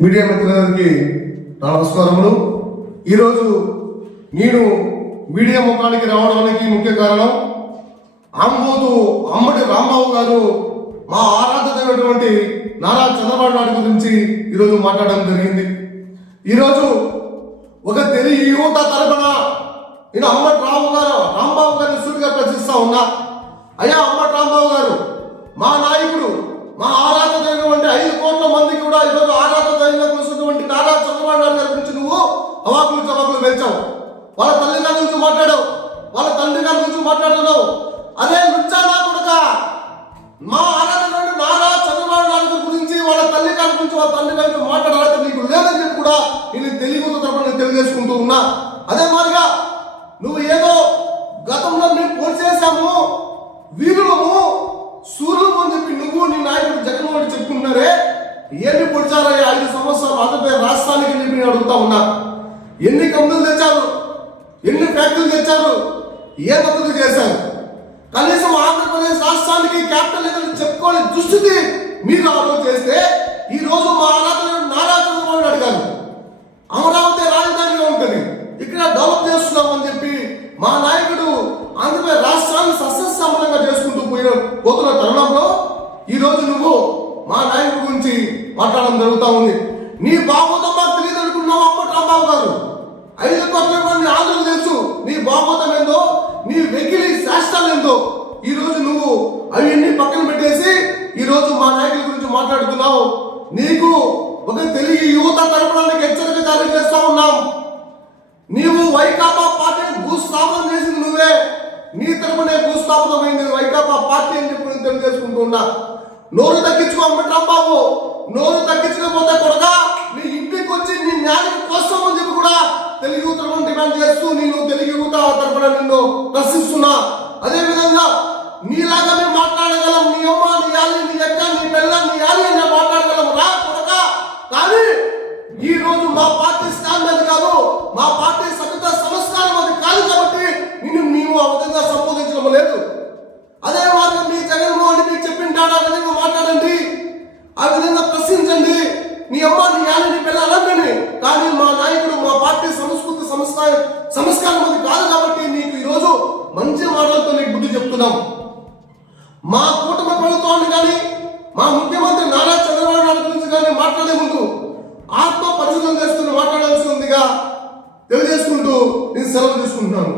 Media మిత్రులందరికీ నమస్కారములు. ఈరోజు నేను మీడియా ముఖానికి రావడానికి ముఖ్య కారణం ఆంబోతు అమ్మటి రాంబాబు గారు మా ఆరాధనటువంటి నారా చంద్రబాబు నాయుడు గురించి ఈరోజు మాట్లాడడం జరిగింది. ఈరోజు ఒక తెలుగు యువత తరపున నేను అమ్మటి రాంబాబు గారిని సూటిగా ప్రశ్నిస్తా ఉన్నా. అయ్యా అమ్మటి రాంబాబు గారు, మా నాయకుడు, మా ఆరాధనటువంటి 5 కోట్ల మందికి కూడా ఈరోజు ఆరాధనటువంటి నారా చంద్రబాబు నాయుడు గారి గురించి నువ్వు అవాకులు చవాకులు పెంచావు. వాళ్ళ తల్లిదండ్రుల గురించి మాట్లాడావు, వాళ్ళ తండ్రి గారి గురించి మాట్లాడుతున్నావు. అదే లుచ్చానా కొడుక, మా ఆరాధన నారా చంద్రబాబు నాయుడు గురించి, వాళ్ళ తల్లి గారి గురించి, వాళ్ళ తండ్రి గారి గురించి మాట్లాడాలంటే నీకు లేదని చెప్పి కూడా నేను తెలియదు తరపున తెలియజేసుకుంటూ ఉన్నా. అదే మాదిరిగా నువ్వు ఏదో గతంలో మేము పోటీ చేశాము, వీరులము, సూర్యులు అని చెప్పి నువ్వు నీ నాయకుడు జగన్మోహన్ రెడ్డి చెప్పుకుంటున్నారే, ఎన్ని పొడిచారయ్యా 5 సంవత్సరాలు ఆంధ్రప్రదేశ్ రాష్ట్రానికి అని చెప్పి నేను అడుగుతా ఉన్నా. ఎన్ని కంపెనీలు తెచ్చారు, ఎన్ని ఫ్యాక్టరీలు తెచ్చారు, ఏ పద్ధతులు చేశారు? కనీసం ఆంధ్రప్రదేశ్ రాష్ట్రానికి క్యాపిటల్ ఏదని చెప్పుకోని దుస్థితి మీరు ఆలోచన చేస్తే ఈ రోజు మా ఆరాధన నారా చంద్రబాబు నాయుడు గారు అమరావతి రాజధానిగా ఉంటుంది, ఇక్కడ డెవలప్ చేస్తున్నామని చెప్పి మా నాయకుడు ఆంధ్రప్రదేశ్ రాష్ట్రాన్ని సస్యశ్యామలంగా చేసుకుంటూ పోతున్న తరుణంలో ఈ రోజు నువ్వు మా నాయకుడి గురించి మాట్లాడడం జరుగుతూ ఉంది. నీ బాగోతం మాకు తెలియదు అనుకున్నావు అప్పటి రాంబాబు గారు. 5 కోట్ల మంది ఆంధ్రులు తెలుసు నీ బాగోతం ఏందో, నీ వెకిలి శాస్త్రాలు ఏందో. ఈ రోజు నువ్వు అవన్నీ పక్కన పెట్టేసి ఈ రోజు మా నాయకుల గురించి మాట్లాడుతున్నావు. నీకు ఒక తెలుగు యువత తరపున హెచ్చరిక జారీ చేస్తా ఉన్నాం. నీవు వైకాపా పార్టీని భూస్థాపనం చేసింది నువ్వే, నీ తరపునే భూస్థాపనమైంది వైకాపా పార్టీ అని చెప్పి నేను తెలియజేసుకుంటూ ఉన్నా. నోరు తగ్గించుకో అమ్మటి రాంబాబు, నోరు తగ్గించకపోతే కూడా నీ ఇంటికి వచ్చి నీ న్యాయం కోసం అని చెప్పి కూడా తెలుగు యువతను డిమాండ్ చేస్తూ నేను తెలుగు యువత తరపున నిన్ను ప్రశ్నిస్తున్నా. అదే విధంగా నీలాగా మేము మాట్లాడగలం, నీ అమ్మ, నీ యాలి, నీ అక్క, నీ పిల్ల, నీ యాలి అని మాట్లాడగలం రా కొడక. కానీ ఈ రోజు మా పార్టీ స్టాండ్ అది కాదు, మా పార్టీ సభ్యత సంస్కారం అది కాదు కాబట్టి నిన్ను మేము ఆ విధంగా సంబోధించడం లేదు. అదే వారిని మీ జగన్మోహన్ రెడ్డి చెప్పింటాడు, ఆ విధంగా మాట్లాడండి, ఆ విధంగా ప్రశ్నించండి, నీ అమ్మ, నీ యాలి, నీ పిల్ల అలాంటిని. కానీ మా నాయకుడు, మా పార్టీ సంస్కృతి సంస్కారం అది కాదు కాబట్టి నీకు ఈరోజు మంచి మాటలతో నీకు బుద్ధి చెప్తున్నాం. మా కూటమి ప్రభుత్వాన్ని కానీ మా ముఖ్యమంత్రి నారా చంద్రబాబు నాయుడు గురించి కానీ మాట్లాడే ముందు ఆత్మ పరిశోధన చేసుకుని మాట్లాడాల్సి ఉందిగా తెలియజేసుకుంటూ నేను సెలవు తీసుకుంటున్నాను.